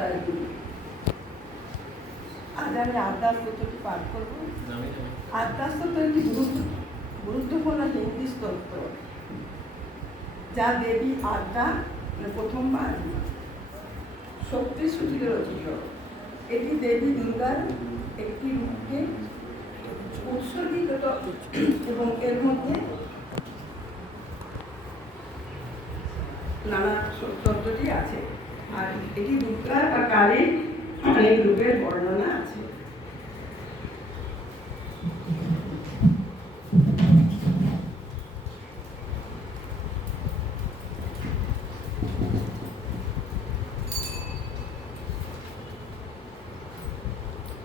আজ আমি পাঠ করব। স্তোত্র একটি গুরুত্বপূর্ণ হিন্দি স্তোত্র যা দেবী আদ্যা মানে প্রথম বাণী শক্তি সূচিতে রচিত এটি দেবী দুর্গার একটি রূপকে উৎসর্গিত এবং এর মধ্যে নানা তত্ত্বটি আছে। আর এটি দুর্গার বা কালীর অনেক রূপের বর্ণনা আছে।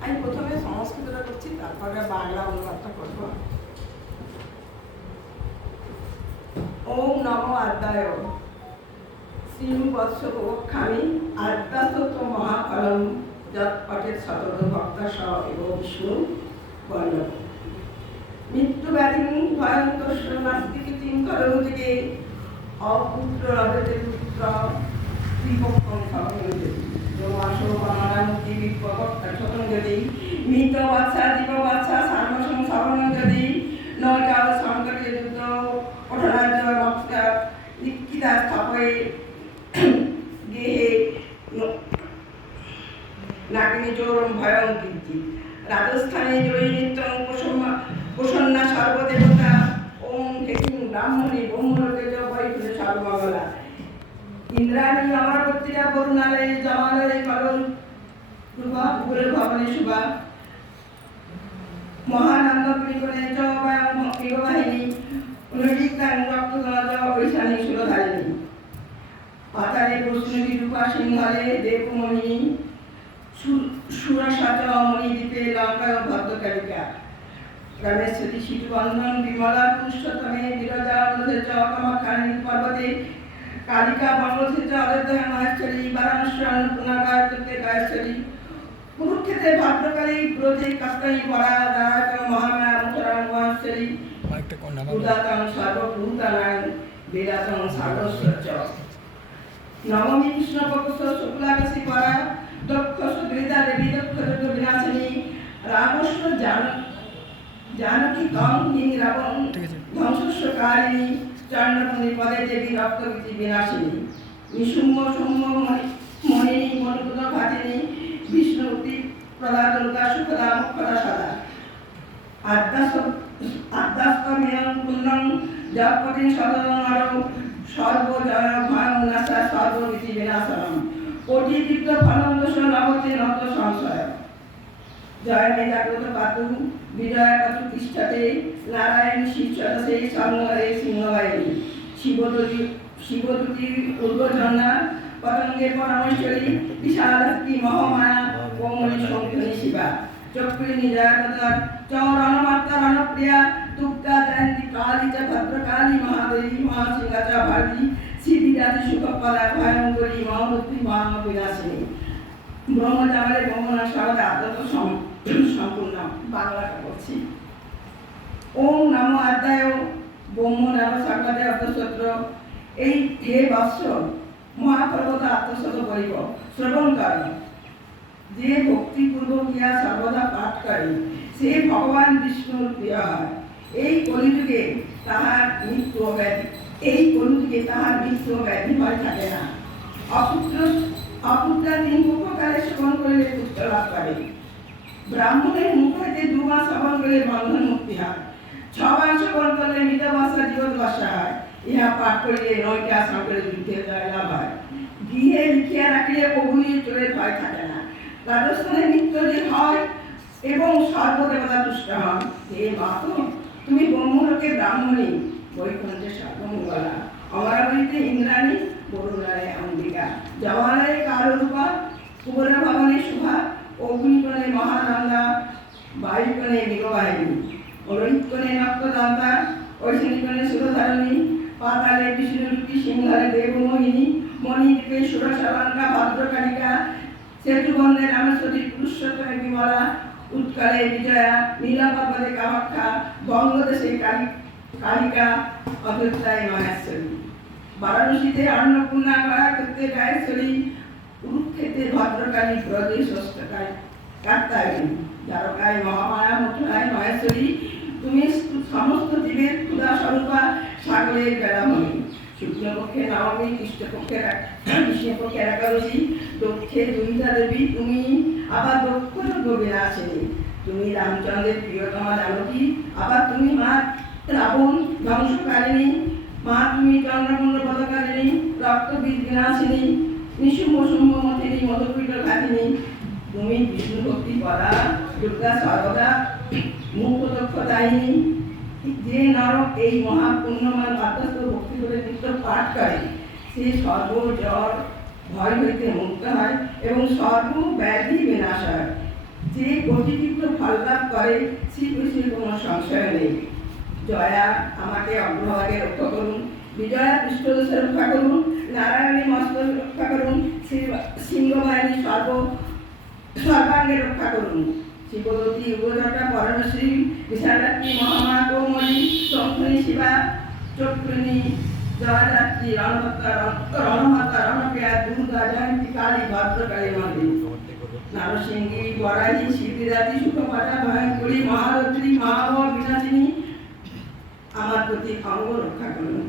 আমি প্রথমে সংস্কৃতটা করছি, তারপরে বাংলা অনুবাদটা করব। ওম নমো আদ্যায়। শ্রীবৎস প্রবক্ষামি আদ্যাস্তত্ব মহাফলম যৎ পটের শতদ ভক্তা স এব বিষ্ণু বর্ণব মৃত্যু ব্যাধি ভয়ঙ্কর নাস্তিকে চিঙ্কর থেকে অপুত্র রজতে পুত্র ত্রিপক্ষম শতঙ্গতি মৃত বাচ্চা জীব বাচ্চা সবনগতি নয়কাল সংকটে যুদ্ধ বক্তা নিক্ষিতা স্থাপয়ে গেহে নাগিনী চোরম ভয়ং কীর্তি। রাজস্থানে জয়ী নিত্যং প্রসন্না সর্বদেবতা। ওম হেকিং ব্রাহ্মণী ব্রহ্মলোকে জয় সর্বমঙ্গলা। ইন্দ্রাণী অমরাবতীরা বরুণালয়ে জমালয়ে করণ। উপরে ভবনে শুভা। মহানন্দ রক্তদজ ঐশানী সুরধারিণী। প্রশ্নবী রূপা সিংহলে দেবমণি মণিদ্বীপে লঙ্কা ও ভদ্রকালিকা। রামেশ্বরী শীতবন্ধন বিমলা পুষ্পতমে বিরজা মধ্যে চ কামাখানি পর্বতে কালিকা বঙ্গোত্থিত অযোধ্যা মহেশ্বরী বারাণসী অন্নপূর্ণা গায়ত্রীতে গায়েশ্বরী কুরুক্ষেত্রে ভদ্রকালী ব্রজে কাস্তানি পরা দায়ক মহামায়া মুখরাম মহেশ্বরী উদাতং সর্বভূতানাং বেদাতং সাগস্য নবমী কৃষ্ণপক্ষ শুক্লাকাশী পরা দক্ষ সুদৃতা দেবী দক্ষ যুগ বিনাশিনী রামস্ব জান জানকী হিং রাবণ ঠিক আছে। ধ্বংসস্বকারিণী চন্দ্রমণি পদে দেবী রক্তবীতি বিনাশিনী শুম্ভ মণি মণিনী মণিপুত ঘাতিনী বিষ্ণুতি প্রদা দুর্গা সুখদা মুখদা সদা। আদ্যাস আদ্যাস্তমিয়ং পুণ্যং জপতি সদনর সর্বজয় ভয়ং নাশা সর্ববিধি বিনাশনম। কোটি দীপ্ত ফলম দোষ নবতি নত সংশয়। জয় জাগ্রত পাতু বিজয় পাতু তিষ্ঠাতে নারায়ণ শীর্ষদশে সংহরে সিংহবাহিনী। শিবদুতি শিবদুতি ঊর্ধ্বজন্না পতঙ্গে পরমেশ্বরী বিশালক্তি মহামায়া, কোমলী শঙ্করী শিবা। চক্রী নিজাগতা চৌরণমাত্রা রণপ্রিয়া তুক্তা জয়ন্তী কালী চ ভদ্রকালী, মহাদেবী, মহাসিংহা চ ভারতী সিদ্ধিরাজি সুখপদা ভয়ঙ্করী মহামূর্তি মহাবিনাশিনী। ব্রহ্মজামালে ব্রহ্মণা সর্বদা আদত সম্পূর্ণ বাংলাটা করছি ওম নমো আদ্যায় ব্রহ্ম নাম সর্বদে অর্ধসত্র এই হে বৎস মহাপর্বত আত্মসত করিব, শ্রবণ কর। যে ভক্তিপূর্বক ইহা সর্বদা পাঠ করে। সে ভগবান বিষ্ণুর প্রিয় হয় এই কলিযুগে তাহার মৃত্যু ব্যাধি, এই কলিযুগে তাহার মৃত্যু ব্যাধি ভয় থাকে না। অপুত্র অপুত্রা তিন উপকারে শ্রবণ করিলে পুত্র লাভ করে। ব্রাহ্মণের মুখ হইতে দুমাস শ্রবণ করিলে বন্ধন মুক্তি হয়। ছবার শ্রবণ করলে মৃত ভাষা জীবন ভাষা হয়। ইহা পাঠ করিলে নয়টা সকলে যুদ্ধে জয় লাভ হয়। গৃহে লিখিয়া রাখিলে অগ্নি চোরের ভয় থাকে না। রাজস্থানে নিত্য যে হয় এবং সর্বদেবতা তুষ্ট হন। হে মাত তুমি ব্রহ্মলোকে ব্রাহ্মণী। বৈকুণ্ঠে সর্বমঙ্গলা। অমরাবতীতে ইন্দ্রাণী বরুণায় অম্বিকা। জওয়ালয়ে কারূপা কুবর ভবনে শুভা। অগ্নিকোণে মহানন্দা, বায়ুকোণে নিগবাহিনী রোহিতকোণে নক্তদন্তা ঐশনিকোণে সুরধারণী, পাতালে বিষ্ণুরূপী সিংহারে দেবমোহিনী, মণিদ্বীপে সুরসালঙ্কা ভদ্রকালিকা, সেতুবন্ধে রামেশ্বরী পুরুষোত্তমে বিমলা, উৎকালে বিজয়া নীলাপর্বতে কামাখ্যা, বঙ্গদেশে কালী, কালিকা, অযোধ্যায় মহেশ্বরী বারাণসীতে অন্নপূর্ণা কুরুক্ষেত্রে ভদ্রকালী ব্রজে ষষ্ঠকায় কাত্তায়নী দ্বারকায় মহামায়া মথুরায় মহেশ্বরী, তুমি সমস্ত জীবের ক্ষুদা স্বরূপা সাগরের বেড়ামণি শুক্লপক্ষে নবমী কৃষ্ণপক্ষের কৃষ্ণপক্ষের একাদশী দক্ষে দুইটা দেবী, তুমি আবার দক্ষ যোগ্য বিনাশিনী তুমি রামচন্দ্রের প্রিয়তমা জানকী, আবার তুমি মা রাবণ ধ্বংসকারিণী। মা তুমি চন্দ্রমুণ্ড পদকারিণী রক্তবীজ বিনাশিনী। নিশুম্ভ শুম্ভ মথিনী মধুপীঠ ঘাতিনী তুমি বিষ্ণু ভক্তি করা দুর্গা, সর্বদা মুখ দক্ষতায়িনী যে নরক এই মহাপুণ্যমান আত্মস্থ ভক্তি করে নিত্য পাঠ করে, সে সর্ব জ্বর, ভয় হইতে মুক্ত হয় এবং সর্ব ব্যাধি বিনাশ হয়। যে গতিযুক্ত ফল লাভ করে শ্রীকৃষ্ণের কোনো সংশয় নেই। জয়া, আমাকে অগ্রভাগে রক্ষা করুন। বিজয়া পৃষ্ঠদোষে রক্ষা করুন নারায়ণী মস্ত রক্ষা করুন সিংহবাহিনী সর্ব সর্বাঙ্গে রক্ষা করুন শিবদতী উগ্রজটা পরমশ্রী, বিশালাক্ষী মহামা কৌমণি শঙ্খনী শিবা চক্রিণী জয়দাত্রী রণহত্যা রণমাতা, রণপ্রিয়া, দুর্গা, জয়ন্তী, কালী, ভদ্রকালী, মন্দির। নারসিংহী বরাহী শিবিরাতি সুখপাটা ভয়ঙ্করী মহারত্রী মহাভব বিনাশিনী, আমার প্রতি অঙ্গ রক্ষা করুন।